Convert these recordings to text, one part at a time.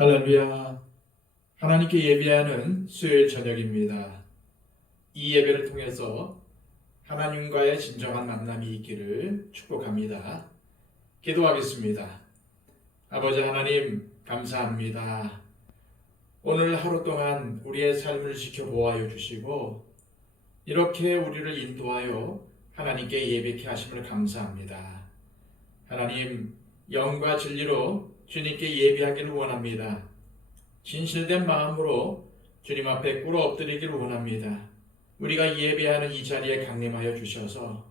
할렐루야. 하나님께 예배하는 수요일 저녁입니다. 이 예배를 통해서 하나님과의 진정한 만남이 있기를 축복합니다. 기도하겠습니다. 아버지 하나님, 감사합니다. 오늘 하루 동안 우리의 삶을 지켜보아여 주시고 이렇게 우리를 인도하여 하나님께 예배케 하심을 감사합니다. 하나님, 영과 진리로 주님께 예배하기를 원합니다. 진실된 마음으로 주님 앞에 꿇어 엎드리기를 원합니다. 우리가 예배하는 이 자리에 강림하여 주셔서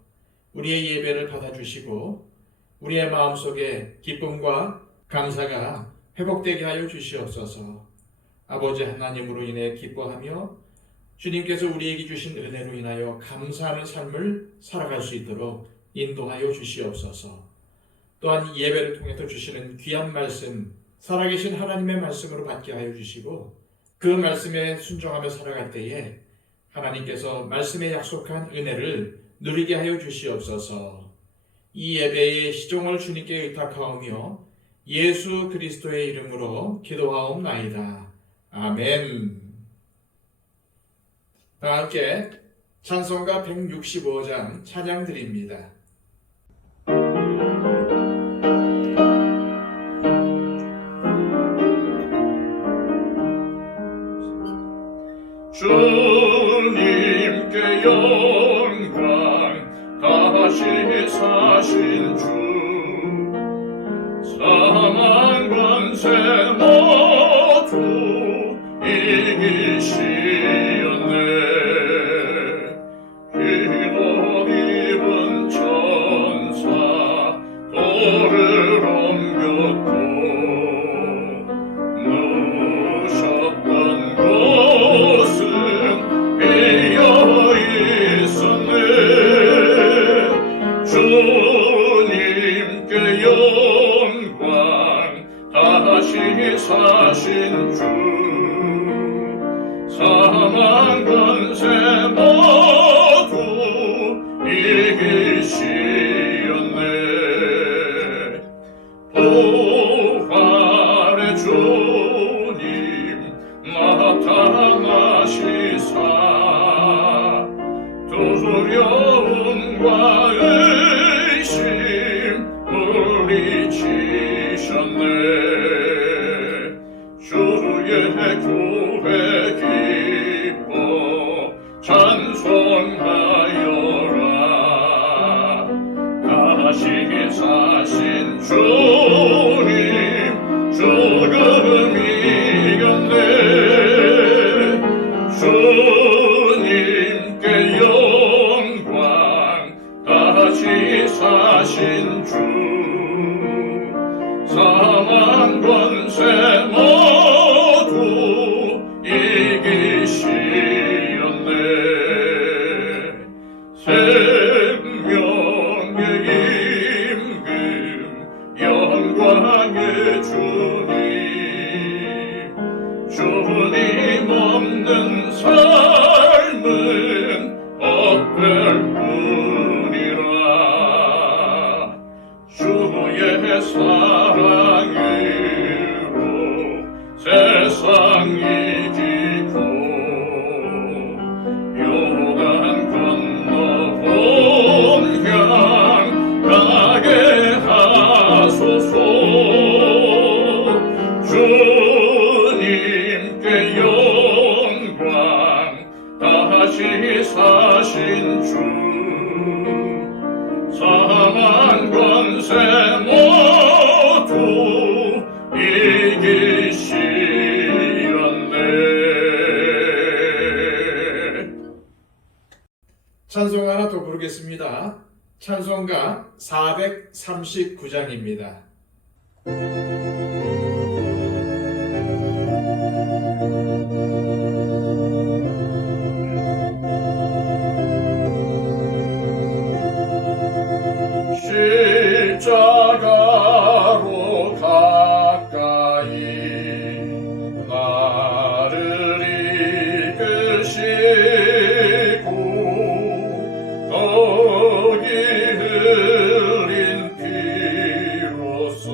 우리의 예배를 받아주시고 우리의 마음속에 기쁨과 감사가 회복되게 하여 주시옵소서. 아버지 하나님으로 인해 기뻐하며 주님께서 우리에게 주신 은혜로 인하여 감사하는 삶을 살아갈 수 있도록 인도하여 주시옵소서. 또한 예배를 통해서 주시는 귀한 말씀, 살아계신 하나님의 말씀으로 받게 하여 주시고 그 말씀에 순종하며 살아갈 때에 하나님께서 말씀에 약속한 은혜를 누리게 하여 주시옵소서. 이 예배의 시종을 주님께 의탁하오며 예수 그리스도의 이름으로 기도하옵나이다. 아멘. 다 함께 찬송가 165장 찬양 드립니다. 주님께 영광, 다시 사신 주, 사망 권세 모두 이기시었네. 흰옷 입은 천사 돌을 옮겼고 누우셨던 곳은 비어 있었네. 주님께 영광, 다시 사신 주, 사망 권세 모두 이기시었네. 부활의 주님 나타나시사 두려움과 의심 물리치셨네. 주의 교회 기뻐 찬송하여라. 다시 사신 주님 죽음 이겼네. 주님께 영광, 다시 사신 주, 사망 권세 모두 이기시었네. 생명의 임금, 영광의 주님, 주님 없는 삶은 헛될 뿐이라. 주의 사랑으로 세상 이기고 요단 건너 본향 가게 하소서. 주님께 영광, 다시 사신 주, 사망 권세 모두 이기시었네. 찬송 하나 더 부르겠습니다. 찬송가 439장입니다. 십자가로 가까이 나를 이끄시고 거기 흘린 피로써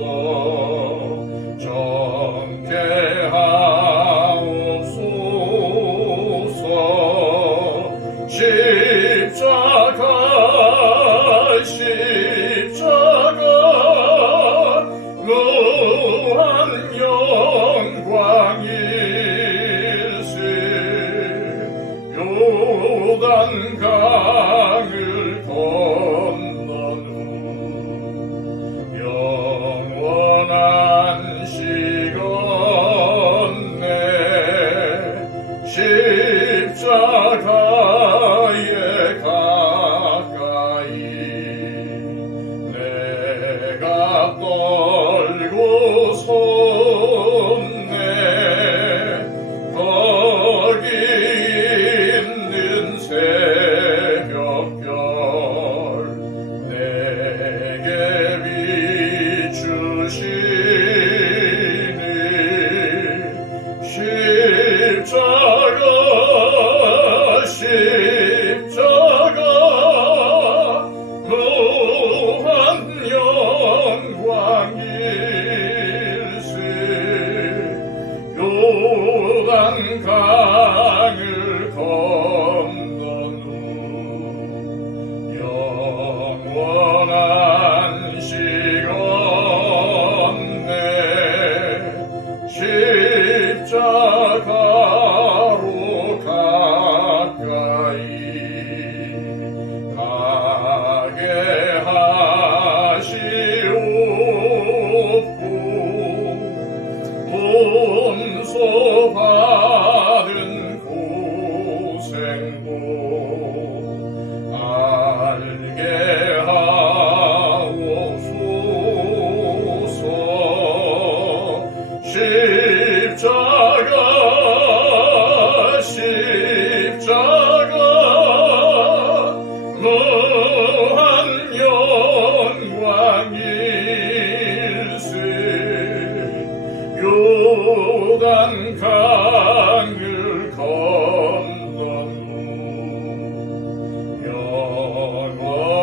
요단 강을 건넌 후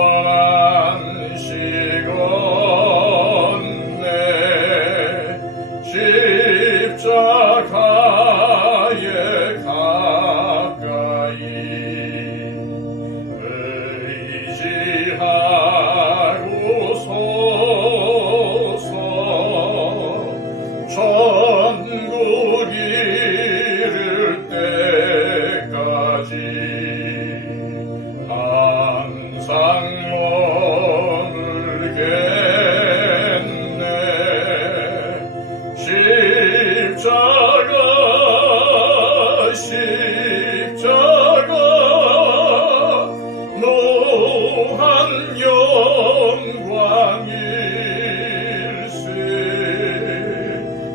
영원한 시건대 십자가에 가까이 의지하고 서서 천국 이를 때까지 항상 머물겠네. 십자가 노한 영광일세.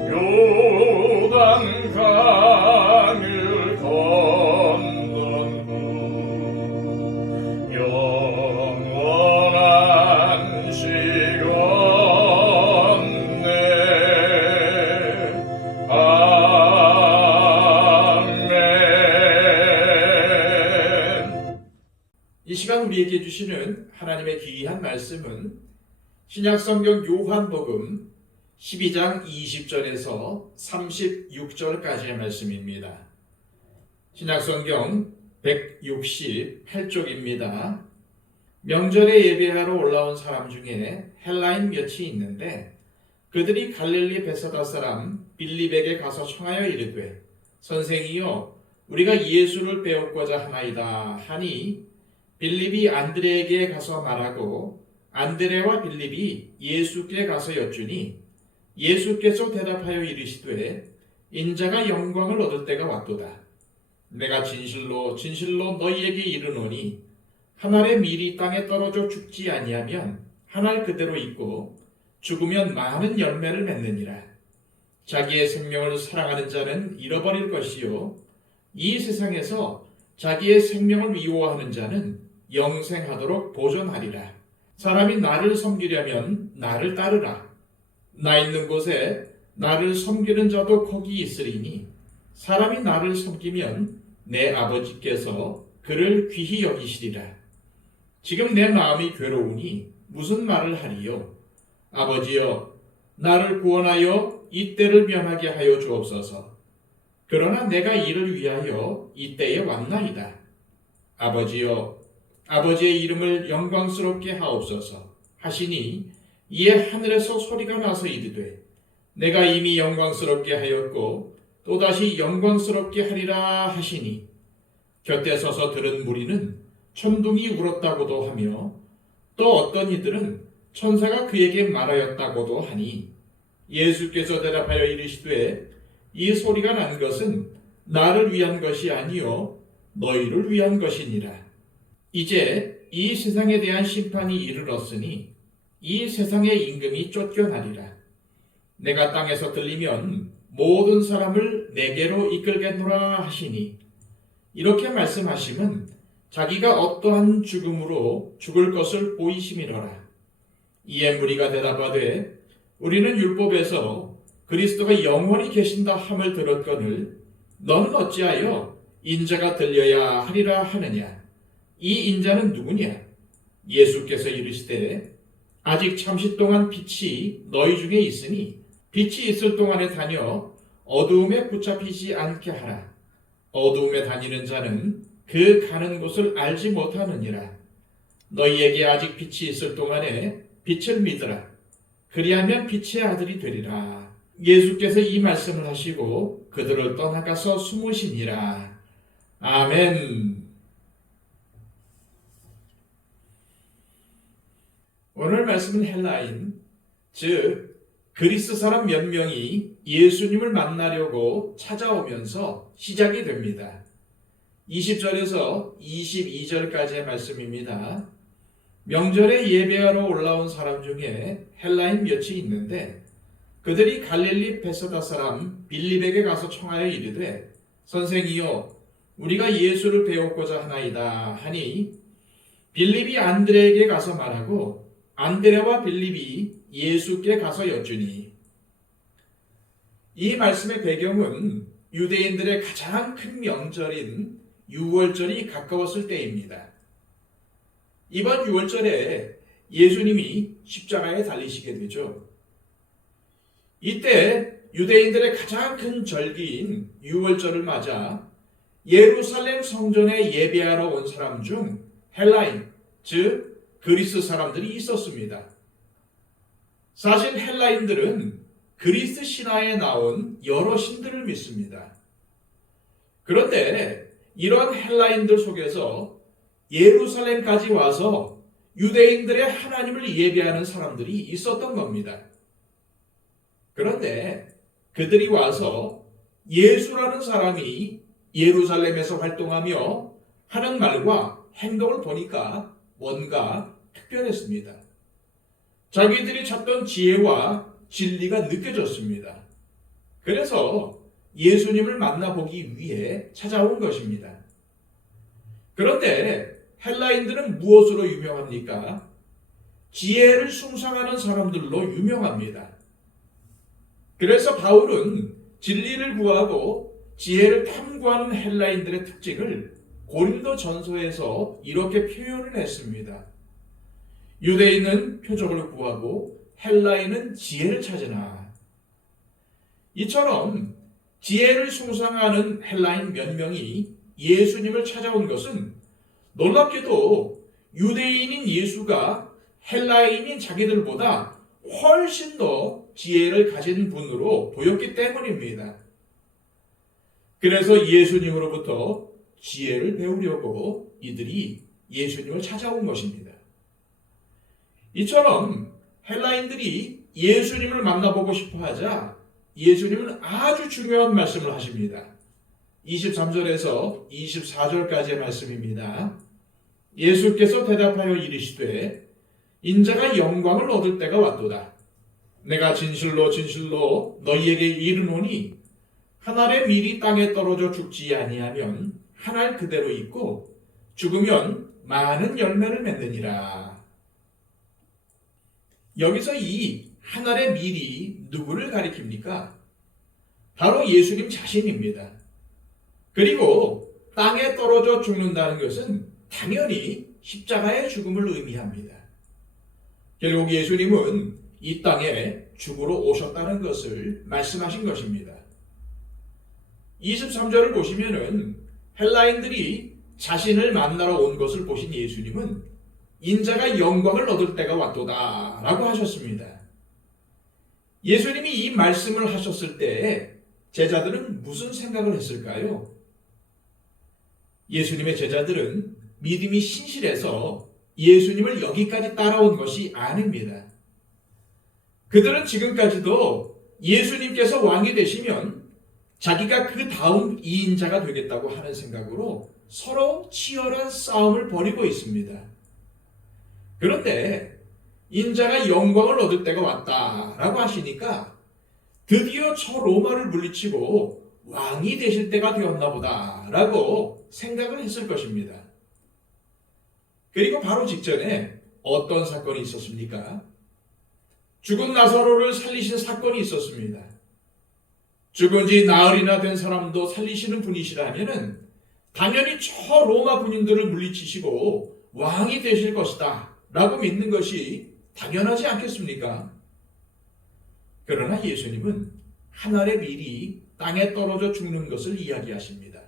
요단 강을 건넌 후 영원한 시건대 아멘. 이 시간 우리에게 주시는 하나님의 귀한 말씀은 신약성경 요한복음 12장 20절에서 36절까지의 말씀입니다. 신약성경 168쪽입니다. 명절에 예배하러 올라온 사람 중에 헬라인 몇이 있는데 그들이 갈릴리 베사다 사람 빌립에게 가서 청하여 이르되 선생이여 우리가 예수를 배우고자 하나이다 하니 빌립이 안드레에게 가서 말하고 안드레와 빌립이 예수께 가서 여쭈니 예수께서 대답하여 이르시되 인자가 영광을 얻을 때가 왔도다. 내가 진실로 진실로 너희에게 이르노니 한 알의 밀이 땅에 떨어져 죽지 아니하면 한 알 그대로 있고 죽으면 많은 열매를 맺느니라. 자기의 생명을 사랑하는 자는 잃어버릴 것이요 이 세상에서 자기의 생명을 미워하는 자는 영생하도록 보존하리라. 사람이 나를 섬기려면 나를 따르라. 나 있는 곳에 나를 섬기는 자도 거기 있으리니 사람이 나를 섬기면 내 아버지께서 그를 귀히 여기시리라. 지금 내 마음이 괴로우니 무슨 말을 하리요? 아버지여 나를 구원하여 이 때를 면하게 하여 주옵소서. 그러나 내가 이를 위하여 이 때에 왔나이다. 아버지여 아버지의 이름을 영광스럽게 하옵소서 하시니 이에 하늘에서 소리가 나서 이르되 내가 이미 영광스럽게 하였고 또다시 영광스럽게 하리라 하시니 곁에 서서 들은 무리는 천둥이 울었다고도 하며 또 어떤 이들은 천사가 그에게 말하였다고도 하니 예수께서 대답하여 이르시되 이 소리가 난 것은 나를 위한 것이 아니요 너희를 위한 것이니라. 이제 이 세상에 대한 심판이 이르렀으니 이 세상의 임금이 쫓겨나리라. 내가 땅에서 들리면 모든 사람을 내게로 이끌겠노라 하시니 이렇게 말씀하심은 자기가 어떠한 죽음으로 죽을 것을 보이심이로라. 이에 무리가 대답하되 우리는 율법에서 그리스도가 영원히 계신다 함을 들었거늘 너는 어찌하여 인자가 들려야 하리라 하느냐. 이 인자는 누구냐? 예수께서 이르시되 아직 잠시 동안 빛이 너희 중에 있으니 빛이 있을 동안에 다녀 어두움에 붙잡히지 않게 하라. 어두움에 다니는 자는 그 가는 곳을 알지 못하느니라. 너희에게 아직 빛이 있을 동안에 빛을 믿으라. 그리하면 빛의 아들이 되리라. 예수께서 이 말씀을 하시고 그들을 떠나가서 숨으시니라. 아멘. 오늘 말씀은 헬라인, 즉 그리스 사람 몇 명이 예수님을 만나려고 찾아오면서 시작이 됩니다. 20절에서 22절까지의 말씀입니다. 명절에 예배하러 올라온 사람 중에 헬라인 몇이 있는데 그들이 갈릴리 베사다 사람 빌립에게 가서 청하여 이르되 선생이여 우리가 예수를 배우고자 하나이다 하니 빌립이 안드레에게 가서 말하고 안드레와 빌립이 예수께 가서 여쭈니 이 말씀의 배경은 유대인들의 가장 큰 명절인 유월절이 가까웠을 때입니다. 이번 유월절에 예수님이 십자가에 달리시게 되죠. 이때 유대인들의 가장 큰 절기인 유월절을 맞아 예루살렘 성전에 예배하러 온 사람 중 헬라인, 즉 그리스 사람들이 있었습니다. 사실 헬라인들은 그리스 신화에 나온 여러 신들을 믿습니다. 그런데 이런 헬라인들 속에서 예루살렘까지 와서 유대인들의 하나님을 예배하는 사람들이 있었던 겁니다. 그런데 그들이 와서 예수라는 사람이 예루살렘에서 활동하며 하는 말과 행동을 보니까 뭔가 특별했습니다. 자기들이 찾던 지혜와 진리가 느껴졌습니다. 그래서 예수님을 만나보기 위해 찾아온 것입니다. 그런데 헬라인들은 무엇으로 유명합니까? 지혜를 숭상하는 사람들로 유명합니다. 그래서 바울은 진리를 구하고 지혜를 탐구하는 헬라인들의 특징을 고린도 전서에서 이렇게 표현을 했습니다. 유대인은 표적을 구하고 헬라인은 지혜를 찾으나. 이처럼 지혜를 숭상하는 헬라인 몇 명이 예수님을 찾아온 것은 놀랍게도 유대인인 예수가 헬라인인 자기들보다 훨씬 더 지혜를 가진 분으로 보였기 때문입니다. 그래서 예수님으로부터 지혜를 배우려고 이들이 예수님을 찾아온 것입니다. 이처럼 헬라인들이 예수님을 만나보고 싶어 하자 예수님은 아주 중요한 말씀을 하십니다. 23절에서 24절까지의 말씀입니다. 예수께서 대답하여 이르시되 인자가 영광을 얻을 때가 왔도다. 내가 진실로 진실로 너희에게 이르노니 한 알의 밀이 땅에 떨어져 죽지 아니하면 한 알 그대로 있고 죽으면 많은 열매를 맺느니라. 여기서 이 한 알의 밀이 누구를 가리킵니까? 바로 예수님 자신입니다. 그리고 땅에 떨어져 죽는다는 것은 당연히 십자가의 죽음을 의미합니다. 결국 예수님은 이 땅에 죽으러 오셨다는 것을 말씀하신 것입니다. 23절을 보시면은 헬라인들이 자신을 만나러 온 것을 보신 예수님은 인자가 영광을 얻을 때가 왔도다 라고 하셨습니다. 예수님이 이 말씀을 하셨을 때 제자들은 무슨 생각을 했을까요? 예수님의 제자들은 믿음이 신실해서 예수님을 여기까지 따라온 것이 아닙니다. 그들은 지금까지도 예수님께서 왕이 되시면 자기가 그 다음 이인자가 되겠다고 하는 생각으로 서로 치열한 싸움을 벌이고 있습니다. 그런데 인자가 영광을 얻을 때가 왔다라고 하시니까 드디어 저 로마를 물리치고 왕이 되실 때가 되었나 보다라고 생각을 했을 것입니다. 그리고 바로 직전에 어떤 사건이 있었습니까? 죽은 나사로를 살리신 사건이 있었습니다. 죽은 지 나흘이나 된 사람도 살리시는 분이시라면 당연히 저 로마 군인들을 물리치시고 왕이 되실 것이다 라고 믿는 것이 당연하지 않겠습니까? 그러나 예수님은 한 알의 밀이 땅에 떨어져 죽는 것을 이야기하십니다.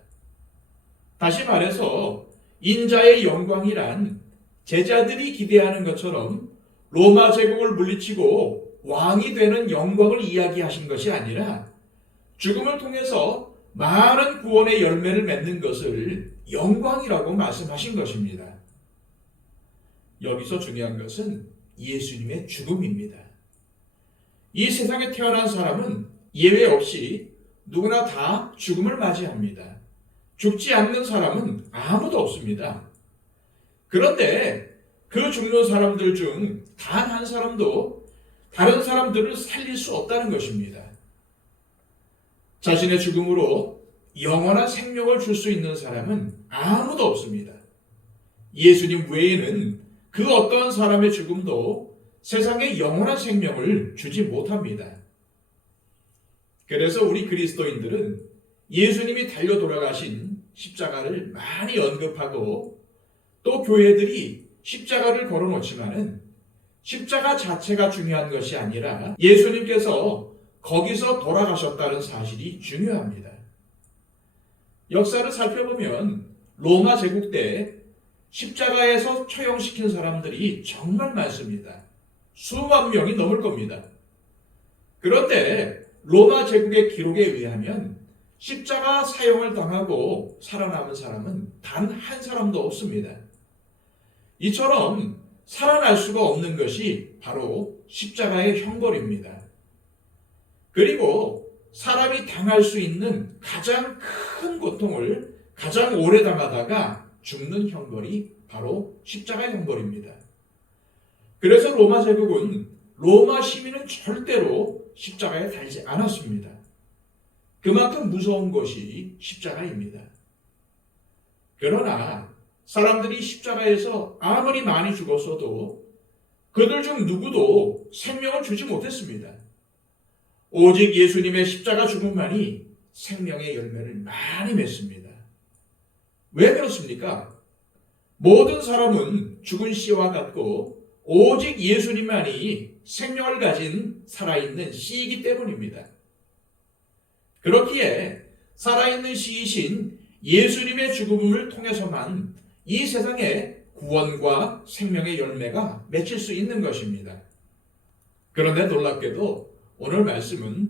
다시 말해서 인자의 영광이란 제자들이 기대하는 것처럼 로마 제국을 물리치고 왕이 되는 영광을 이야기하신 것이 아니라 죽음을 통해서 많은 구원의 열매를 맺는 것을 영광이라고 말씀하신 것입니다. 여기서 중요한 것은 예수님의 죽음입니다. 이 세상에 태어난 사람은 예외 없이 누구나 다 죽음을 맞이합니다. 죽지 않는 사람은 아무도 없습니다. 그런데 그 죽는 사람들 중 단 한 사람도 다른 사람들을 살릴 수 없다는 것입니다. 자신의 죽음으로 영원한 생명을 줄 수 있는 사람은 아무도 없습니다. 예수님 외에는 그 어떠한 사람의 죽음도 세상에 영원한 생명을 주지 못합니다. 그래서 우리 그리스도인들은 예수님이 달려 돌아가신 십자가를 많이 언급하고 또 교회들이 십자가를 걸어놓지만은 십자가 자체가 중요한 것이 아니라 예수님께서 거기서 돌아가셨다는 사실이 중요합니다. 역사를 살펴보면 로마 제국 때 십자가에서 처형시킨 사람들이 정말 많습니다. 수만 명이 넘을 겁니다. 그런데 로마 제국의 기록에 의하면 십자가 사형을 당하고 살아남은 사람은 단 한 사람도 없습니다. 이처럼 살아날 수가 없는 것이 바로 십자가의 형벌입니다. 그리고 사람이 당할 수 있는 가장 큰 고통을 가장 오래 당하다가 죽는 형벌이 바로 십자가의 형벌입니다. 그래서 로마 제국은 로마 시민은 절대로 십자가에 달지 않았습니다. 그만큼 무서운 것이 십자가입니다. 그러나 사람들이 십자가에서 아무리 많이 죽었어도 그들 중 누구도 생명을 주지 못했습니다. 오직 예수님의 십자가 죽음만이 생명의 열매를 많이 맺습니다. 왜 그렇습니까? 모든 사람은 죽은 씨와 같고 오직 예수님만이 생명을 가진 살아있는 씨이기 때문입니다. 그렇기에 살아있는 씨이신 예수님의 죽음을 통해서만 이 세상에 구원과 생명의 열매가 맺힐 수 있는 것입니다. 그런데 놀랍게도 오늘 말씀은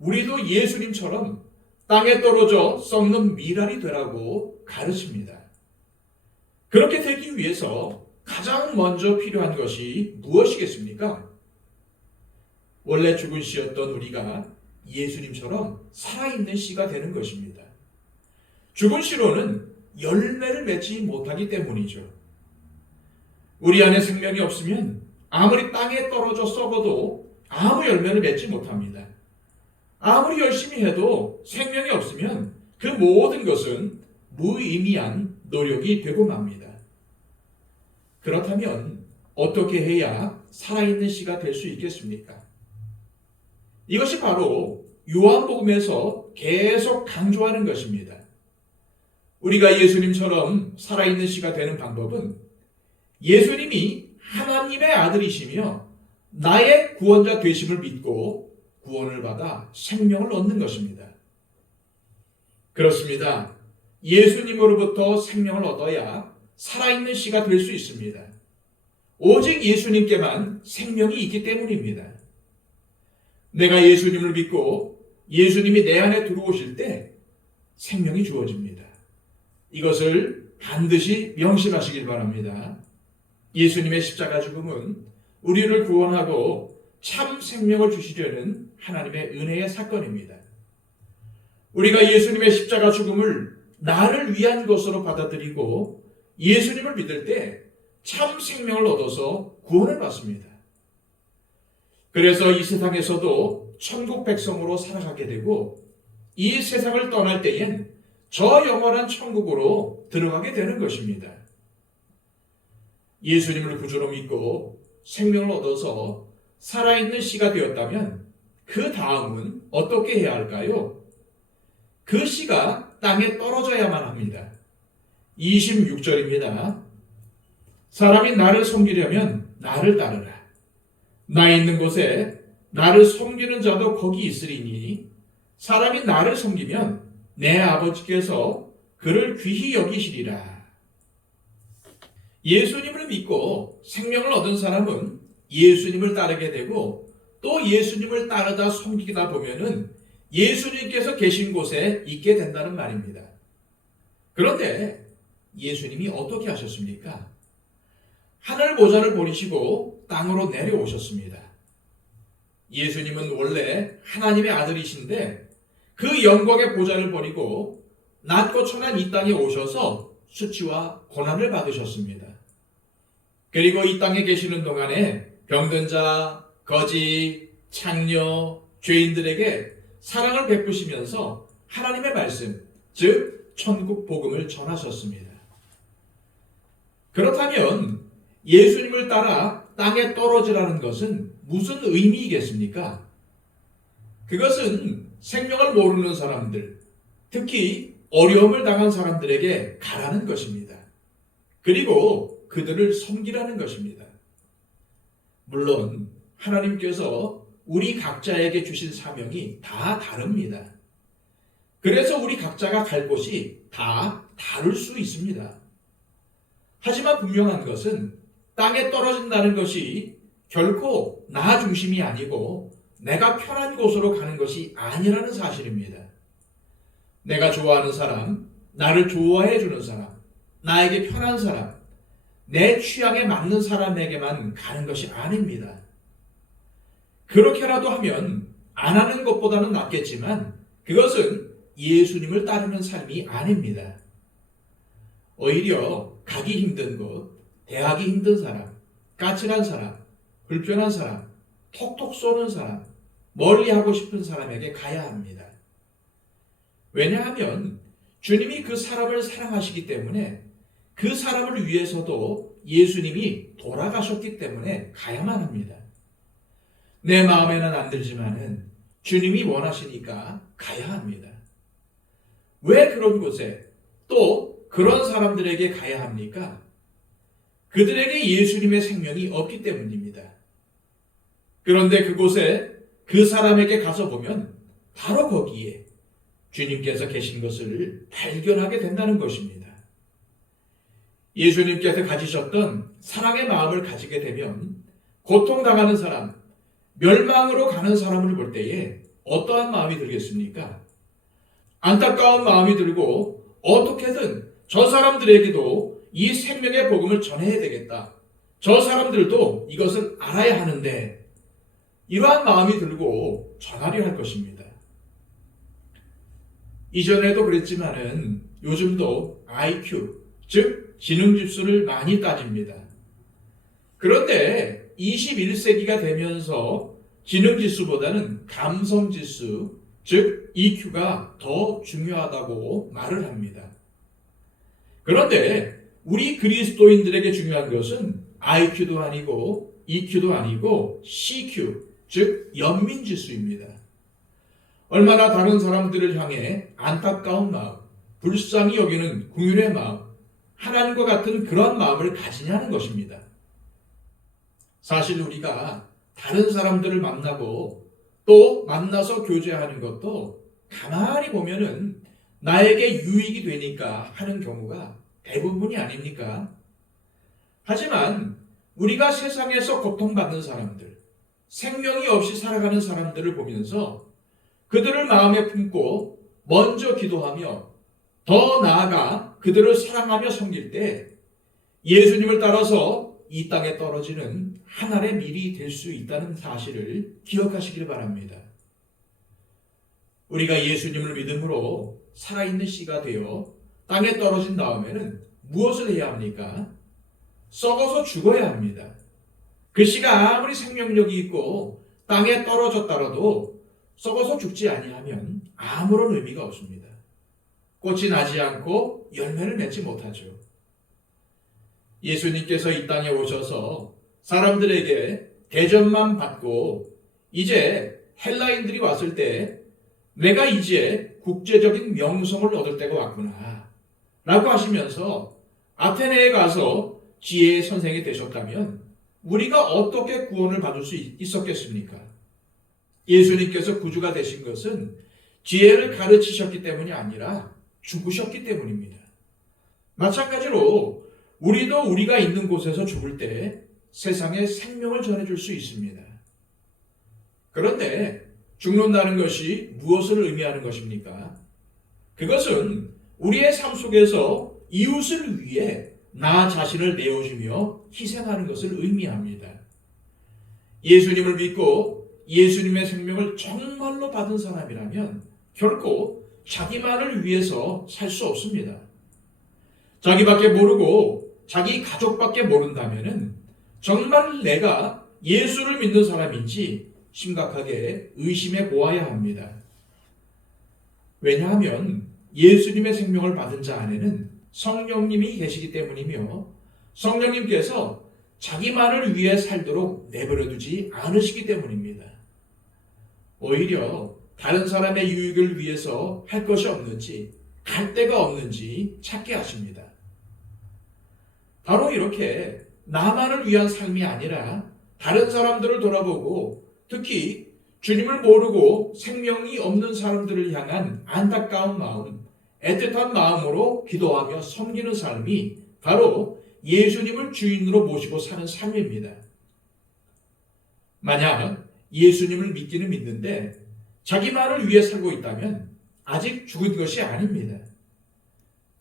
우리도 예수님처럼 땅에 떨어져 썩는 미랄이 되라고 가르칩니다. 그렇게 되기 위해서 가장 먼저 필요한 것이 무엇이겠습니까? 원래 죽은 씨였던 우리가 예수님처럼 살아있는 씨가 되는 것입니다. 죽은 씨로는 열매를 맺지 못하기 때문이죠. 우리 안에 생명이 없으면 아무리 땅에 떨어져 썩어도 아무 열매를 맺지 못합니다. 아무리 열심히 해도 생명이 없으면 그 모든 것은 무의미한 노력이 되고 맙니다. 그렇다면 어떻게 해야 살아있는 씨가 될 수 있겠습니까? 이것이 바로 요한복음에서 계속 강조하는 것입니다. 우리가 예수님처럼 살아있는 씨가 되는 방법은 예수님이 하나님의 아들이시며 나의 구원자 되심을 믿고 구원을 받아 생명을 얻는 것입니다. 그렇습니다. 예수님으로부터 생명을 얻어야 살아있는 씨가 될 수 있습니다. 오직 예수님께만 생명이 있기 때문입니다. 내가 예수님을 믿고 예수님이 내 안에 들어오실 때 생명이 주어집니다. 이것을 반드시 명심하시길 바랍니다. 예수님의 십자가 죽음은 우리를 구원하고 참 생명을 주시려는 하나님의 은혜의 사건입니다. 우리가 예수님의 십자가 죽음을 나를 위한 것으로 받아들이고 예수님을 믿을 때 참 생명을 얻어서 구원을 받습니다. 그래서 이 세상에서도 천국 백성으로 살아가게 되고 이 세상을 떠날 때엔 저 영원한 천국으로 들어가게 되는 것입니다. 예수님을 구주로 믿고 생명을 얻어서 살아있는 씨가 되었다면 그 다음은 어떻게 해야 할까요? 그 씨가 땅에 떨어져야만 합니다. 26절입니다. 사람이 나를 섬기려면 나를 따르라. 나 있는 곳에 나를 섬기는 자도 거기 있으리니 사람이 나를 섬기면 내 아버지께서 그를 귀히 여기시리라. 예수님을 믿고 생명을 얻은 사람은 예수님을 따르게 되고 또 예수님을 따르다 섬기다 보면은 예수님께서 계신 곳에 있게 된다는 말입니다. 그런데 예수님이 어떻게 하셨습니까? 하늘 보좌를 버리시고 땅으로 내려오셨습니다. 예수님은 원래 하나님의 아들이신데 그 영광의 보좌를 버리고 낮고 천한 이 땅에 오셔서 수치와 고난을 받으셨습니다. 그리고 이 땅에 계시는 동안에 병든 자, 거지, 창녀, 죄인들에게 사랑을 베푸시면서 하나님의 말씀, 즉 천국 복음을 전하셨습니다. 그렇다면 예수님을 따라 땅에 떨어지라는 것은 무슨 의미이겠습니까? 그것은 생명을 모르는 사람들, 특히 어려움을 당한 사람들에게 가라는 것입니다. 그리고 그들을 섬기라는 것입니다. 물론 하나님께서 우리 각자에게 주신 사명이 다 다릅니다. 그래서 우리 각자가 갈 곳이 다 다를 수 있습니다. 하지만 분명한 것은 땅에 떨어진다는 것이 결코 나 중심이 아니고 내가 편한 곳으로 가는 것이 아니라는 사실입니다. 내가 좋아하는 사람, 나를 좋아해 주는 사람, 나에게 편한 사람, 내 취향에 맞는 사람에게만 가는 것이 아닙니다. 그렇게라도 하면 안 하는 것보다는 낫겠지만 그것은 예수님을 따르는 삶이 아닙니다. 오히려 가기 힘든 곳, 대하기 힘든 사람, 까칠한 사람, 불편한 사람, 톡톡 쏘는 사람, 멀리하고 싶은 사람에게 가야 합니다. 왜냐하면 주님이 그 사람을 사랑하시기 때문에 그 사람을 위해서도 예수님이 돌아가셨기 때문에 가야만 합니다. 내 마음에는 안 들지만은 주님이 원하시니까 가야 합니다. 왜 그런 곳에 또 그런 사람들에게 가야 합니까? 그들에게 예수님의 생명이 없기 때문입니다. 그런데 그곳에 그 사람에게 가서 보면 바로 거기에 주님께서 계신 것을 발견하게 된다는 것입니다. 예수님께서 가지셨던 사랑의 마음을 가지게 되면 고통당하는 사람, 멸망으로 가는 사람을 볼 때에 어떠한 마음이 들겠습니까? 안타까운 마음이 들고 어떻게든 저 사람들에게도 이 생명의 복음을 전해야 되겠다. 저 사람들도 이것을 알아야 하는데 이러한 마음이 들고 전하려 할 것입니다. 이전에도 그랬지만은 요즘도 IQ, 즉 지능지수를 많이 따집니다. 그런데 21세기가 되면서 지능지수보다는 감성지수, 즉 EQ가 더 중요하다고 말을 합니다. 그런데 우리 그리스도인들에게 중요한 것은 IQ도 아니고 EQ도 아니고 CQ, 즉 연민지수입니다. 얼마나 다른 사람들을 향해 안타까운 마음, 불쌍히 여기는 긍휼의 마음, 하나님과 같은 그런 마음을 가지냐는 것입니다. 사실 우리가 다른 사람들을 만나고 또 만나서 교제하는 것도 가만히 보면은 나에게 유익이 되니까 하는 경우가 대부분이 아닙니까? 하지만 우리가 세상에서 고통받는 사람들, 생명이 없이 살아가는 사람들을 보면서 그들을 마음에 품고 먼저 기도하며 더 나아가 그들을 사랑하며 섬길 때 예수님을 따라서 이 땅에 떨어지는 하늘의 밀이 될 수 있다는 사실을 기억하시길 바랍니다. 우리가 예수님을 믿음으로 살아있는 씨가 되어 땅에 떨어진 다음에는 무엇을 해야 합니까? 썩어서 죽어야 합니다. 그 씨가 아무리 생명력이 있고 땅에 떨어졌더라도 썩어서 죽지 아니하면 아무런 의미가 없습니다. 꽃이 나지 않고 열매를 맺지 못하죠. 예수님께서 이 땅에 오셔서 사람들에게 대접만 받고 이제 헬라인들이 왔을 때 내가 이제 국제적인 명성을 얻을 때가 왔구나 라고 하시면서 아테네에 가서 지혜의 선생이 되셨다면 우리가 어떻게 구원을 받을 수 있었겠습니까? 예수님께서 구주가 되신 것은 지혜를 가르치셨기 때문이 아니라 죽으셨기 때문입니다. 마찬가지로 우리도 우리가 있는 곳에서 죽을 때 세상에 생명을 전해줄 수 있습니다. 그런데 죽는다는 것이 무엇을 의미하는 것입니까? 그것은 우리의 삶 속에서 이웃을 위해 나 자신을 내어주며 희생하는 것을 의미합니다. 예수님을 믿고 예수님의 생명을 정말로 받은 사람이라면 결코 자기만을 위해서 살 수 없습니다. 자기밖에 모르고 자기 가족밖에 모른다면은 정말 내가 예수를 믿는 사람인지 심각하게 의심해 보아야 합니다. 왜냐하면 예수님의 생명을 받은 자 안에는 성령님이 계시기 때문이며 오히려 다른 사람의 유익을 위해서 할 것이 없는지, 갈 데가 없는지 찾게 하십니다. 바로 이렇게 나만을 위한 삶이 아니라 다른 사람들을 돌아보고 특히 주님을 모르고 생명이 없는 사람들을 향한 안타까운 마음, 애틋한 마음으로 기도하며 섬기는 삶이 바로 예수님을 주인으로 모시고 사는 삶입니다. 만약 예수님을 믿기는 믿는데 자기만을 위해 살고 있다면 아직 죽은 것이 아닙니다.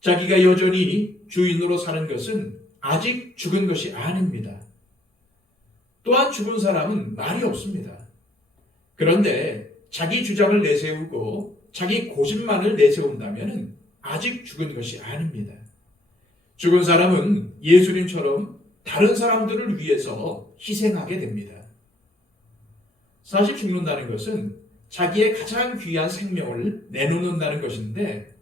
자기가 여전히 주인으로 사는 것은 아직 죽은 것이 아닙니다. 또한 죽은 사람은 말이 없습니다. 그런데 자기 주장을 내세우고 자기 고집만을 내세운다면 아직 죽은 것이 아닙니다. 죽은 사람은 예수님처럼 다른 사람들을 위해서 희생하게 됩니다. 사실 죽는다는 것은 자기의 가장 귀한 생명을 내놓는다는 것인데,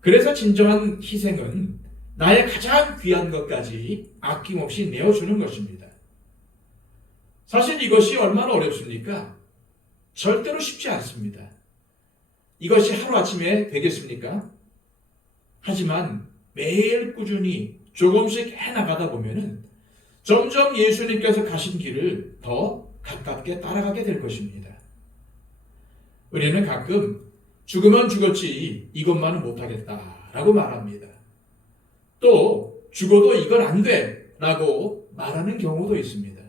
그래서 진정한 희생은 나의 가장 귀한 것까지 아낌없이 내어주는 것입니다. 사실 이것이 얼마나 어렵습니까? 절대로 쉽지 않습니다. 이것이 하루아침에 되겠습니까? 하지만 매일 꾸준히 조금씩 해나가다 보면은 점점 예수님께서 가신 길을 더 가깝게 따라가게 될 것입니다. 우리는 가끔 죽으면 죽었지 이것만은 못하겠다라고 말합니다. 또 죽어도 이건 안 돼 라고 말하는 경우도 있습니다.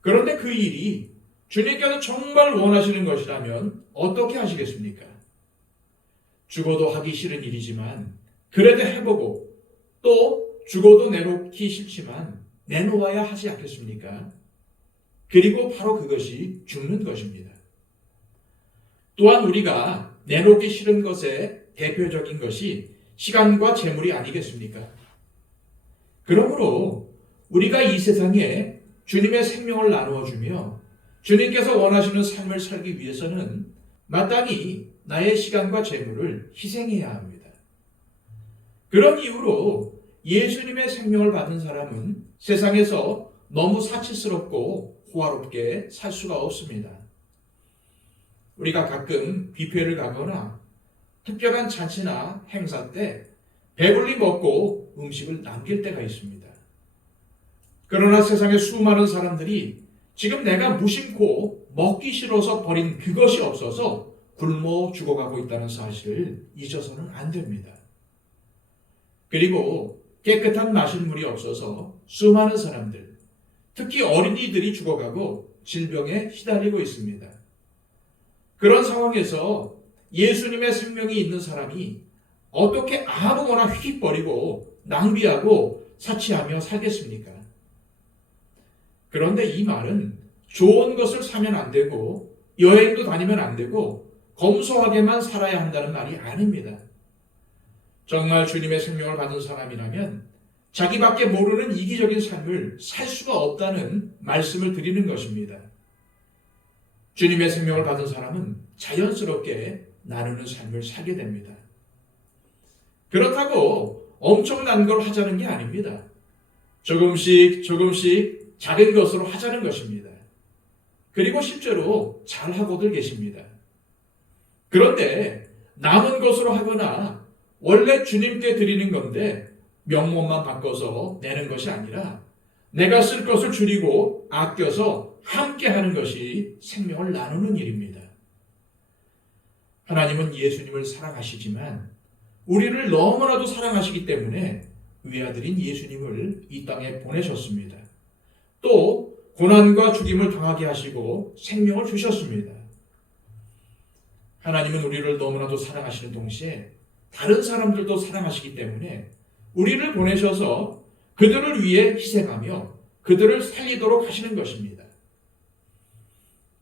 그런데 그 일이 주님께서 정말 원하시는 것이라면 어떻게 하시겠습니까? 죽어도 하기 싫은 일이지만 그래도 해보고, 또 죽어도 내놓기 싫지만 내놓아야 하지 않겠습니까? 그리고 바로 그것이 죽는 것입니다. 또한 우리가 내놓기 싫은 것의 대표적인 것이 시간과 재물이 아니겠습니까? 그러므로 우리가 이 세상에 주님의 생명을 나누어 주며 주님께서 원하시는 삶을 살기 위해서는 마땅히 나의 시간과 재물을 희생해야 합니다. 그런 이유로 예수님의 생명을 받은 사람은 세상에서 너무 사치스럽고 호화롭게 살 수가 없습니다. 우리가 가끔 뷔페를 가거나 특별한 잔치나 행사 때 배불리 먹고 음식을 남길 때가 있습니다. 그러나 세상의 수많은 사람들이 지금 내가 무심코 먹기 싫어서 버린 그것이 없어서 굶어 죽어가고 있다는 사실을 잊어서는 안 됩니다. 그리고 깨끗한 마실 물이 없어서 수많은 사람들, 특히 어린이들이 죽어가고 질병에 시달리고 있습니다. 그런 상황에서 예수님의 생명이 있는 사람이 어떻게 아무거나 휙버리고 낭비하고 사치하며 살겠습니까? 그런데 이 말은 좋은 것을 사면 안 되고 여행도 다니면 안 되고 검소하게만 살아야 한다는 말이 아닙니다. 정말 주님의 생명을 받은 사람이라면 자기밖에 모르는 이기적인 삶을 살 수가 없다는 말씀을 드리는 것입니다. 주님의 생명을 받은 사람은 자연스럽게 나누는 삶을 살게 됩니다. 그렇다고 엄청난 걸 하자는 게 아닙니다. 조금씩 작은 것으로 하자는 것입니다. 그리고 실제로 잘하고들 계십니다. 그런데 남은 것으로 하거나 원래 주님께 드리는 건데 명목만 바꿔서 내는 것이 아니라 내가 쓸 것을 줄이고 아껴서 함께 하는 것이 생명을 나누는 일입니다. 하나님은 예수님을 사랑하시지만 우리를 너무나도 사랑하시기 때문에 외아들인 예수님을 이 땅에 보내셨습니다. 또 고난과 죽임을 당하게 하시고 생명을 주셨습니다. 하나님은 우리를 너무나도 사랑하시는 동시에 다른 사람들도 사랑하시기 때문에 우리를 보내셔서 그들을 위해 희생하며 그들을 살리도록 하시는 것입니다.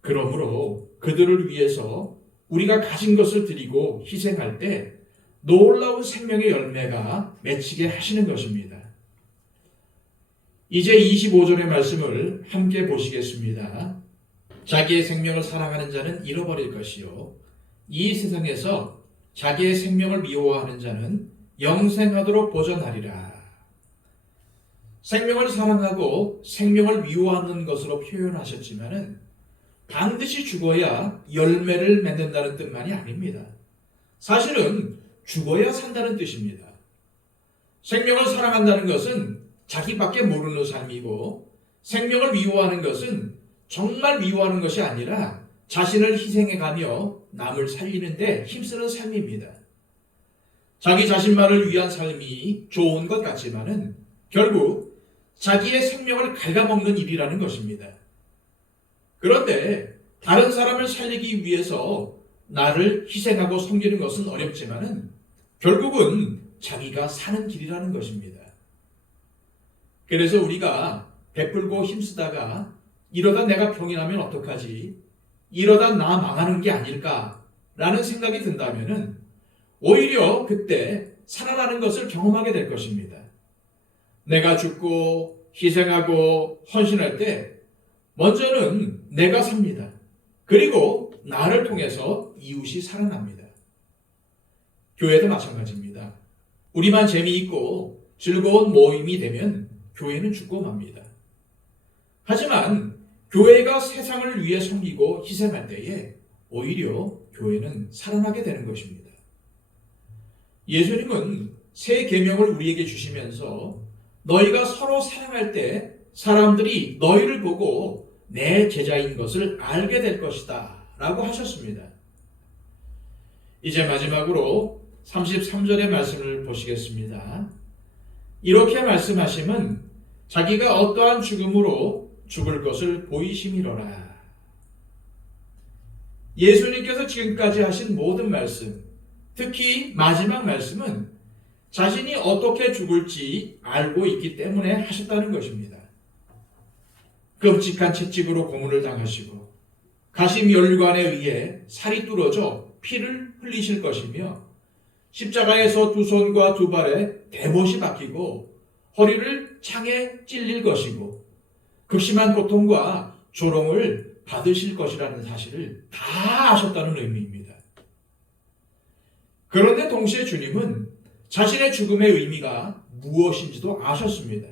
그러므로 그들을 위해서 우리가 가진 것을 드리고 희생할 때 놀라운 생명의 열매가 맺히게 하시는 것입니다. 이제 25절의 말씀을 함께 보시겠습니다. 자기의 생명을 사랑하는 자는 잃어버릴 것이요 이 세상에서 자기의 생명을 미워하는 자는 영생하도록 보전하리라. 생명을 사랑하고 생명을 미워하는 것으로 표현하셨지만은 반드시 죽어야 열매를 맺는다는 뜻만이 아닙니다. 사실은 죽어야 산다는 뜻입니다. 생명을 사랑한다는 것은 자기밖에 모르는 삶이고, 생명을 미워하는 것은 정말 미워하는 것이 아니라 자신을 희생해가며 남을 살리는데 힘쓰는 삶입니다. 자기 자신만을 위한 삶이 좋은 것 같지만은 결국 자기의 생명을 갉아먹는 일이라는 것입니다. 그런데 다른 사람을 살리기 위해서 나를 희생하고 섬기는 것은 어렵지만은 결국은 자기가 사는 길이라는 것입니다. 그래서 우리가 베풀고 힘쓰다가 이러다 내가 병이 나면 어떡하지? 이러다 나 망하는 게 아닐까라는 생각이 든다면은 오히려 그때 살아나는 것을 경험하게 될 것입니다. 내가 죽고 희생하고 헌신할 때 먼저는 내가 삽니다. 그리고 나를 통해서 이웃이 살아납니다. 교회도 마찬가지입니다. 우리만 재미있고 즐거운 모임이 되면 교회는 죽고 맙니다. 하지만 교회가 세상을 위해 섬기고 희생할 때에 오히려 교회는 살아나게 되는 것입니다. 예수님은 새 계명을 우리에게 주시면서 너희가 서로 사랑할 때 사람들이 너희를 보고 내 제자인 것을 알게 될 것이다 라고 하셨습니다. 이제 마지막으로 33절의 말씀을 보시겠습니다. 이렇게 말씀하심은 자기가 어떠한 죽음으로 죽을 것을 보이심이로라. 예수님께서 지금까지 하신 모든 말씀, 특히 마지막 말씀은 자신이 어떻게 죽을지 알고 있기 때문에 하셨다는 것입니다. 끔찍한 채찍으로 고문을 당하시고 가시면류관에 의해 살이 뚫어져 피를 흘리실 것이며 십자가에서 두 손과 두 발에 대못이 박히고 허리를 창에 찔릴 것이고 극심한 고통과 조롱을 받으실 것이라는 사실을 다 아셨다는 의미입니다. 그런데 동시에 주님은 자신의 죽음의 의미가 무엇인지도 아셨습니다.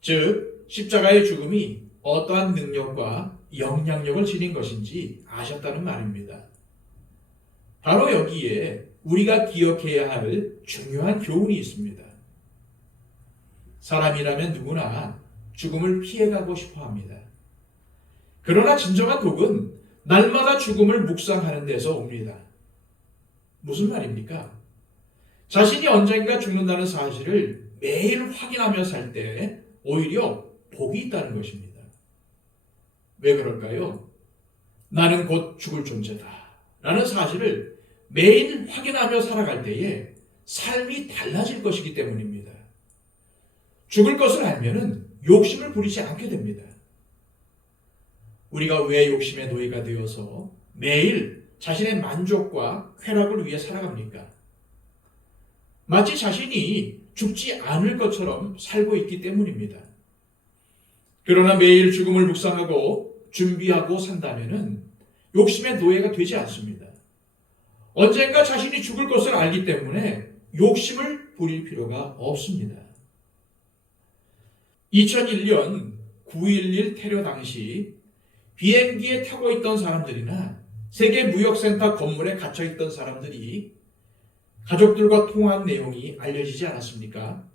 즉 십자가의 죽음이 어떠한 능력과 영향력을 지닌 것인지 아셨다는 말입니다. 바로 여기에 우리가 기억해야 할 중요한 교훈이 있습니다. 사람이라면 누구나 죽음을 피해가고 싶어 합니다. 그러나 진정한 복은 날마다 죽음을 묵상하는 데서 옵니다. 무슨 말입니까? 자신이 언젠가 죽는다는 사실을 매일 확인하며 살 때 오히려 복이 있다는 것입니다. 왜 그럴까요? 나는 곧 죽을 존재다 라는 사실을 매일 확인하며 살아갈 때에 삶이 달라질 것이기 때문입니다. 죽을 것을 알면은 욕심을 부리지 않게 됩니다. 우리가 왜 욕심의 노예가 되어서 매일 자신의 만족과 쾌락을 위해 살아갑니까? 마치 자신이 죽지 않을 것처럼 살고 있기 때문입니다. 그러나 매일 죽음을 묵상하고 준비하고 산다면은 욕심의 노예가 되지 않습니다. 언젠가 자신이 죽을 것을 알기 때문에 욕심을 부릴 필요가 없습니다. 2001년 9.11 테러 당시 비행기에 타고 있던 사람들이나 세계무역센터 건물에 갇혀있던 사람들이 가족들과 통화한 내용이 알려지지 않았습니까?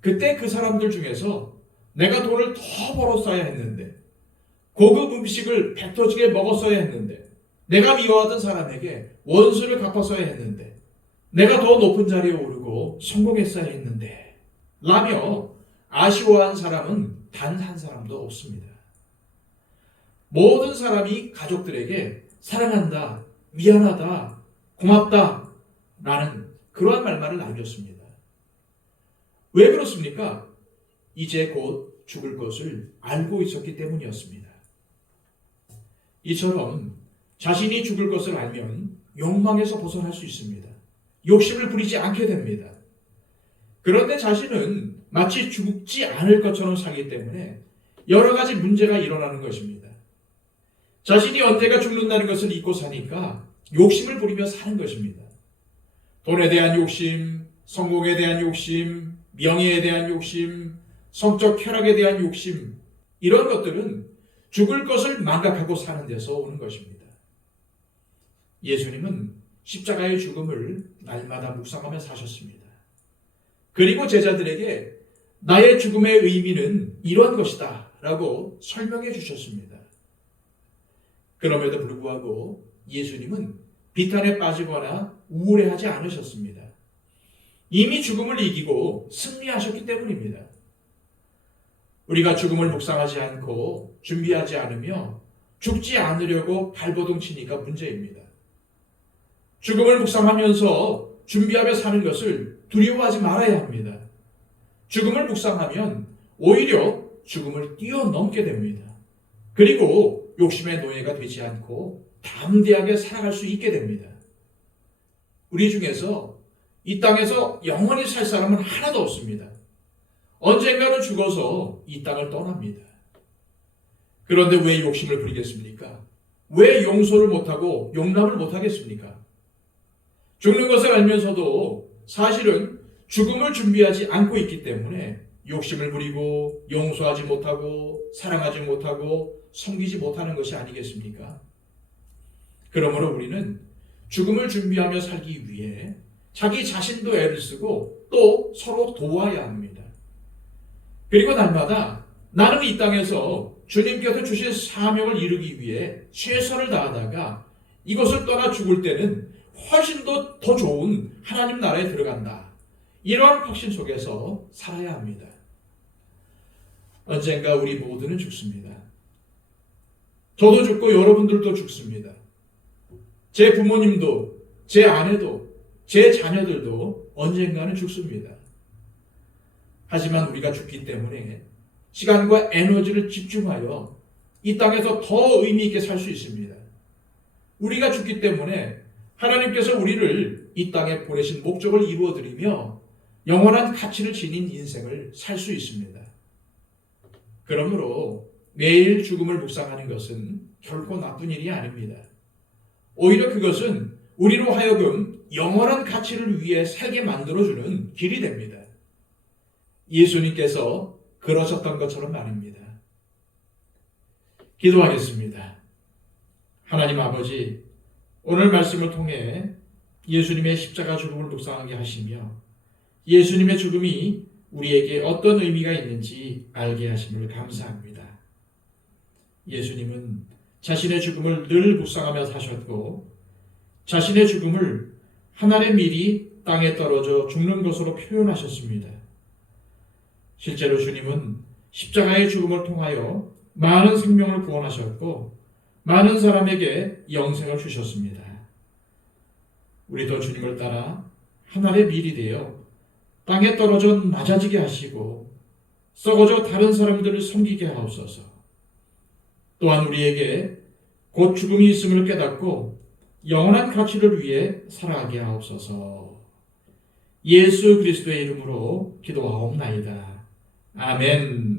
그때 그 사람들 중에서 내가 돈을 더 벌었어야 했는데, 고급 음식을 배 터지게 먹었어야 했는데, 내가 미워하던 사람에게 원수를 갚았어야 했는데, 내가 더 높은 자리에 오르고 성공했어야 했는데 라며 아쉬워한 사람은 단 한 사람도 없습니다. 모든 사람이 가족들에게 사랑한다, 미안하다, 고맙다 라는 그러한 말만을 남겼습니다. 왜 그렇습니까? 이제 곧 죽을 것을 알고 있었기 때문이었습니다. 이처럼 자신이 죽을 것을 알면 욕망에서 벗어날 수 있습니다. 욕심을 부리지 않게 됩니다. 그런데 자신은 마치 죽지 않을 것처럼 살기 때문에 여러 가지 문제가 일어나는 것입니다. 자신이 언제가 죽는다는 것을 잊고 사니까 욕심을 부리며 사는 것입니다. 돈에 대한 욕심, 성공에 대한 욕심, 명예에 대한 욕심, 성적 쾌락에 대한 욕심, 이런 것들은 죽을 것을 망각하고 사는 데서 오는 것입니다. 예수님은 십자가의 죽음을 날마다 묵상하며 사셨습니다. 그리고 제자들에게 나의 죽음의 의미는 이런 것이다 라고 설명해 주셨습니다. 그럼에도 불구하고 예수님은 비탄에 빠지거나 우울해하지 않으셨습니다. 이미 죽음을 이기고 승리하셨기 때문입니다. 우리가 죽음을 묵상하지 않고 준비하지 않으며 죽지 않으려고 발버둥 치니까 문제입니다. 죽음을 묵상하면서 준비하며 사는 것을 두려워하지 말아야 합니다. 죽음을 묵상하면 오히려 죽음을 뛰어넘게 됩니다. 그리고 욕심의 노예가 되지 않고 담대하게 살아갈 수 있게 됩니다. 우리 중에서 이 땅에서 영원히 살 사람은 하나도 없습니다. 언젠가는 죽어서 이 땅을 떠납니다. 그런데 왜 욕심을 부리겠습니까? 왜 용서를 못하고 용납을 못하겠습니까? 죽는 것을 알면서도 사실은 죽음을 준비하지 않고 있기 때문에 욕심을 부리고 용서하지 못하고 사랑하지 못하고 섬기지 못하는 것이 아니겠습니까? 그러므로 우리는 죽음을 준비하며 살기 위해 자기 자신도 애를 쓰고 또 서로 도와야 합니다. 그리고 날마다 나는 이 땅에서 주님께서 주신 사명을 이루기 위해 최선을 다하다가 이것을 떠나 죽을 때는 훨씬 더 좋은 하나님 나라에 들어간다. 이러한 확신 속에서 살아야 합니다. 언젠가 우리 모두는 죽습니다. 저도 죽고 여러분들도 죽습니다. 제 부모님도, 제 아내도, 제 자녀들도 언젠가는 죽습니다. 하지만 우리가 죽기 때문에 시간과 에너지를 집중하여 이 땅에서 더 의미 있게 살 수 있습니다. 우리가 죽기 때문에 하나님께서 우리를 이 땅에 보내신 목적을 이루어드리며 영원한 가치를 지닌 인생을 살 수 있습니다. 그러므로 매일 죽음을 묵상하는 것은 결코 나쁜 일이 아닙니다. 오히려 그것은 우리로 하여금 영원한 가치를 위해 살게 만들어주는 길이 됩니다. 예수님께서 그러셨던 것처럼 말입니다. 기도하겠습니다. 하나님 아버지, 오늘 말씀을 통해 예수님의 십자가 죽음을 묵상하게 하시며 예수님의 죽음이 우리에게 어떤 의미가 있는지 알게 하심을 감사합니다. 예수님은 자신의 죽음을 늘 묵상하며 사셨고 자신의 죽음을 하늘의 밀이 땅에 떨어져 죽는 것으로 표현하셨습니다. 실제로 주님은 십자가의 죽음을 통하여 많은 생명을 구원하셨고 많은 사람에게 영생을 주셨습니다. 우리도 주님을 따라 하늘의 밀이 되어 땅에 떨어져 낮아지게 하시고 썩어져 다른 사람들을 섬기게 하옵소서. 또한 우리에게 곧 죽음이 있음을 깨닫고 영원한 가치를 위해 살아가게 하옵소서. 예수 그리스도의 이름으로 기도하옵나이다. 아멘.